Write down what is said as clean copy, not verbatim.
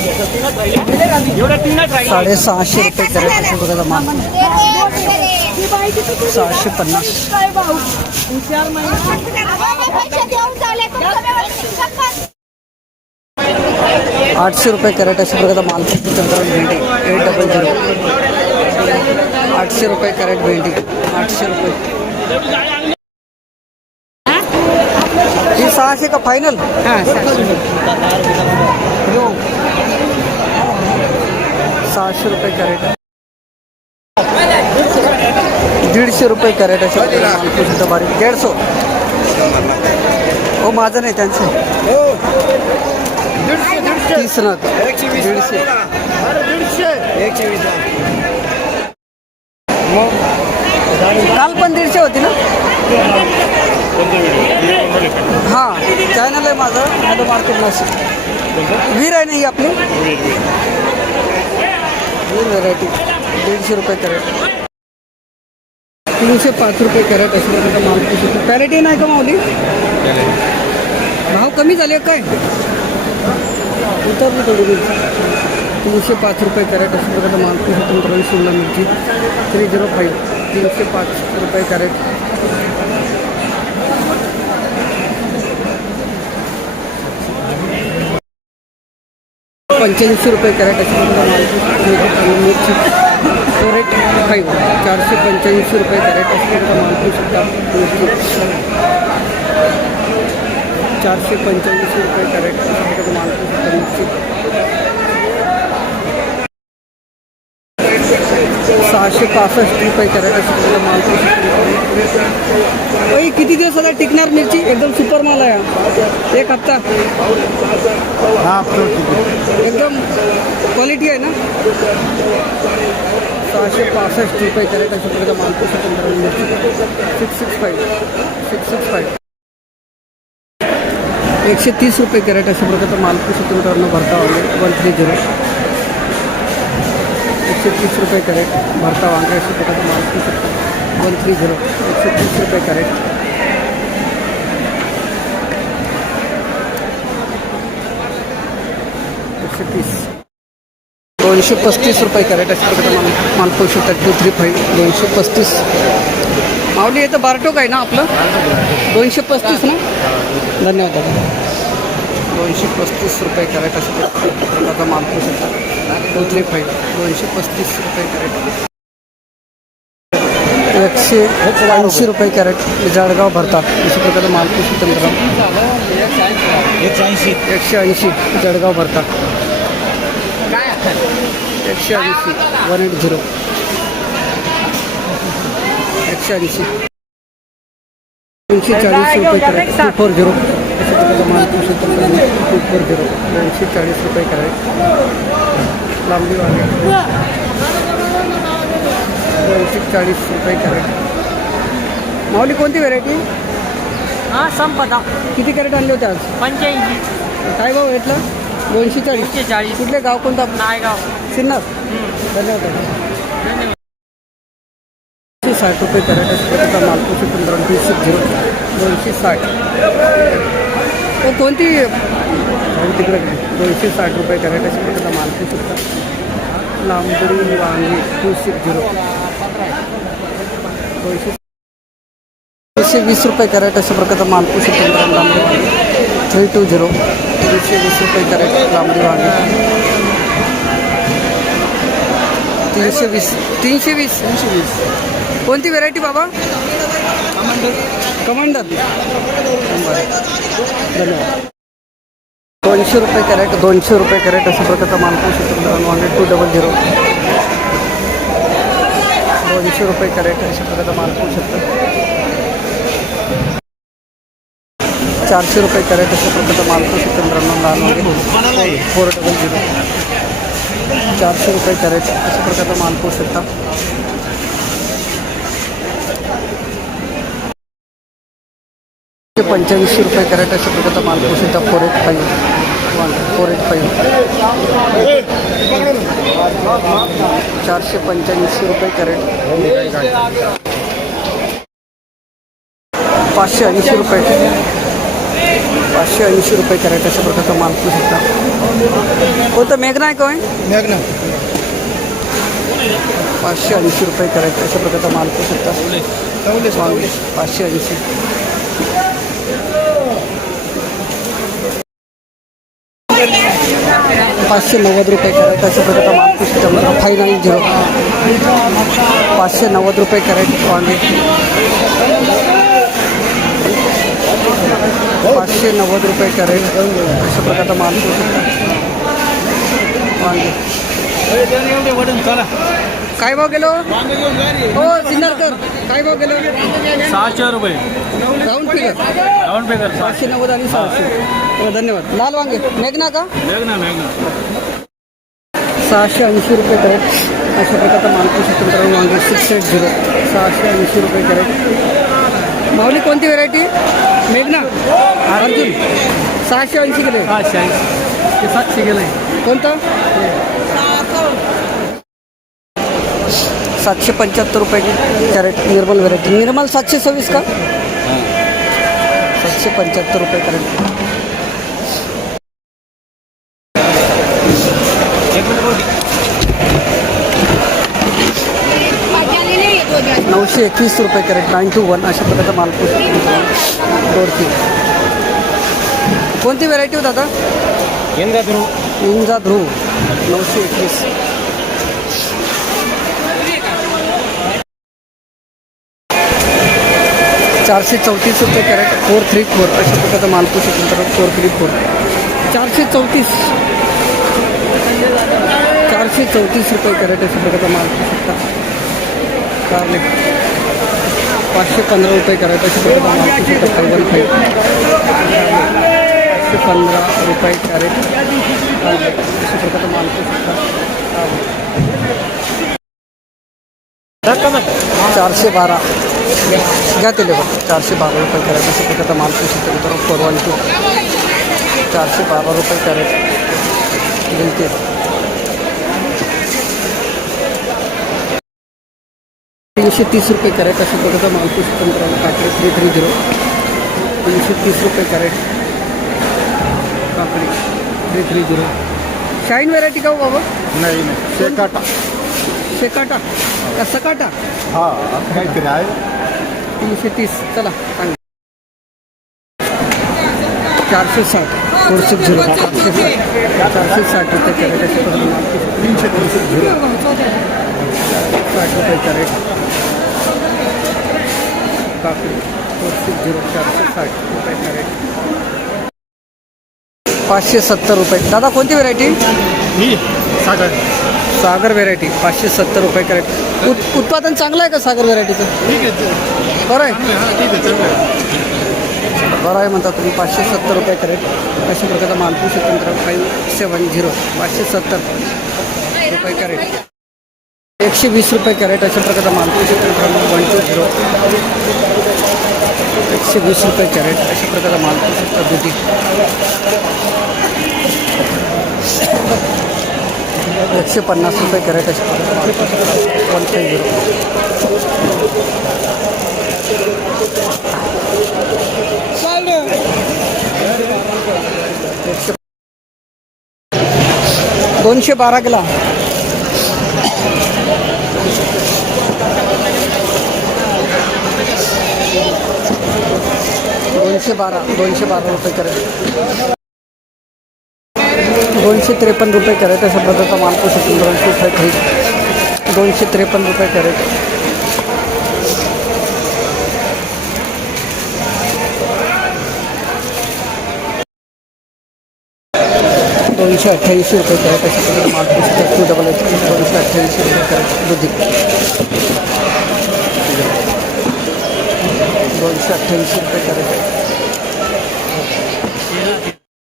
650 रुपये कॅरेट अशा प्रकारचा माल. 650. 800 रुपये कॅरेट अशा प्रकारचा माल. भेंडी 800. 800 रुपये कॅरेट भेंडी. 800 रुपये. ही 600 का फायनल? हां 600 रुपये कॅरेट. 150 रुपये कॅरेट अशा प्रकारचा बारीक. 150. हो माझं नाही त्यांचं. 30 ना. 150. काल पण 150 होती ना. हां चॅनल आहे माझं. Hello market Nashik. वीर आहे नाही आपली. वीर व्हरायटी 150 रुपये कॅरेट. 305 रुपये कॅरेट अशा प्रकारचा माल. क्वालिटी नाही का माऊली? भाव कमी झाले काय? उतरली थोडी. 305 रुपये कॅरेट अशा प्रकारचा माल. 317 शिमला मिरची 305. 305 रुपये कॅरेट. 85 रुपये कॅरेट अशा प्रकारचा माल. मिरची 485. 485 रुपये कॅरेट अशा प्रकारचा माल. 485 रुपये कॅरेट अशा प्रकारचा माल. मिरची 665 रुपये कॅरेट अशा प्रकारचा माल. किती दिवस आता टिकणार मिरची? एकदम सुपर माल आहे. 1 हप्ता. एकदम क्वालिटी आहे ना. 665 रुपये कॅरेट अशा प्रकारचा माल. मिरची 665. 130 रुपये कॅरेट अशा प्रकारचा माल. भरता 130. 130 रुपये कॅरेट. भरता वांगे अशा प्रकारचा माल. 130. 130 रुपये कॅरेट. 130. 235 रुपये कॅरेट अशा प्रकारचा माल. 235. 235. माऊली येतं बारटोक आहे ना आपलं. 235 ना. धन्यवाद दादा. 235 रुपये कॅरेट अशा प्रकारचा माल. 235. 235 रुपये कॅरेट. 180 रुपये कॅरेट. जळगाव भरता अशा प्रकारचा माल. 180 जळगाव भरता. 180. 180. 180. 340 रुपये कॅरेट. 240 अशा प्रकारचा माल. 240. 240 रुपये कॅरेट. लांबी वांगे 240 रुपये कॅरेट. माऊली कोणती व्हेरायटी? हां संपदा. किती कॅरेट आणले होते आज? 85. काय भाव घेतला? 240. कुठले गाव कोणता? नायगाव. सिन्नर. धन्यवाद. 260 रुपये कॅरेट अशा प्रकारचा माल. 260. 260. तर कोणती तिकडे? 260 रुपये कॅरेट अशा प्रकारचा माल. लांबडी वांगी 260. 220 रुपये कॅरेट अशा प्रकारचा माल. 215. लांबडी वांगी 320. 320 रुपये कॅरेट. लांबडी वांगी 320. 320. कोणती व्हेरायटी बाबा? कमांडर. धन्यवाद. 200 रुपये कॅरेट. 200 रुपये कॅरेट अशा प्रकारचा माल. 200 रुपये कॅरेट अशा प्रकारचा माल. 400 रुपये कॅरेट अशा प्रकारचा माल. 400 400 रुपये कॅरेट अशा प्रकारचा माल. 85 रुपये कॅरेट अशा प्रकारचा माल. 485. 485 रुपये कॅरेट. 580 रुपये. 580 रुपये कॅरेट अशा प्रकारचा माल. कोणतं मेघना आहे काय मेघना 580 रुपये कॅरेट अशा प्रकारचा माल पाहू शकता. वांगे 580. ₹590 कॅरेट अशा प्रकारचा माल पाहू शकता. मला फायनल 0. 590 रुपये कॅरेट वांगे. 590 रुपये कॅरेट अशा प्रकारचा माल पाहू शकता. वांगे काय भाव गेलो हो सिन्नरकर काय भाव गेलो 600 रुपये राऊंड फिगर राऊंड पे कर 590 आणि 600. धन्यवाद. लाल वांगे मेघना का मेघना 680 रुपये कॅरेट अशा प्रकारचा मालपूर स्वतंत्र वांगे 680 680 रुपये कॅरेट. माऊली कोणती व्हेरायटी मेघना अर्जुन 680 गेले 700 गेलं कोणतं 775 रुपये कॅरेट निर्मल व्हेरायटी निर्मल 726 का 775 रुपये कॅरेट. ₹921 रुपये कॅरेट 921 अशा प्रकारचा मालपूर दोडकी. कोणती व्हेरायटी होता दादा इंजा ध्रुव 921. ₹434 कॅरेट 434 अशा प्रकारचा मालपूर स्वतंत्र 434. 434 रुपये कॅरेट अशा प्रकारचा मालपूर शकता. कारले 515 रुपये कॅरेट अशा प्रकारचा मालपूर शकता. 515 रुपये कॅरेट अशा प्रकारचा मालपूर शकता. 412 घ्या ते लेबर 412 रुपये कॅरेट अशा प्रकारचा मालपूर शकता. मित्रांनो 412 412 रुपये कॅरेट मिळते. ₹330 कॅरेट अशा प्रकारचा मालपूर शकता. मित्रांनो काकडी 330 ₹330 कॅरेट काकडी 330. शाईन व्हेरायटी का हो बाबा नाही शेकाटा शेकाटा का सकाटा हा काहीतरी आहे 330. चला सांग 460 460 460 रुपये कॅरेट अशा प्रकारचा मालपूर 360 रुपये कॅरेट काकडी 460 रुपये कॅरेट. 570 रुपये. दादा कोणती व्हेरायटी मी सागर व्हेरायटी 570 रुपये कॅरेट. उत्पादन चांगलं आहे का सागर व्हेरायटीचं ठीक आहे बरं आहे ठीक आहे चांगलं आहे. बरं आहे म्हणता तुम्ही. 570 रुपये कॅरेट अशा प्रकारचा मालपूर स्वतंत्र 570 570 रुपये कॅरेट. 120 रुपये कॅरेट अशा प्रकारचा मालपूर स्वतंत्र 120 120 रुपये कॅरेट अशा प्रकारचा मालपूर स्वतंत्र दुधी. 150 रुपये कॅरेट अशा प्रकारचा 150 212 गेला 212 रुपये कॅरेट. 253 रुपये कॅरेट अशा प्रकारचा मालपूर स्वतंत्र 253 रुपये कॅरेट. 288 रुपये कॅरेट अशा प्रकारचा मालपूर स्वतंत्र 288 रुपये कॅरेट दुधी. 288 रुपये कॅरेट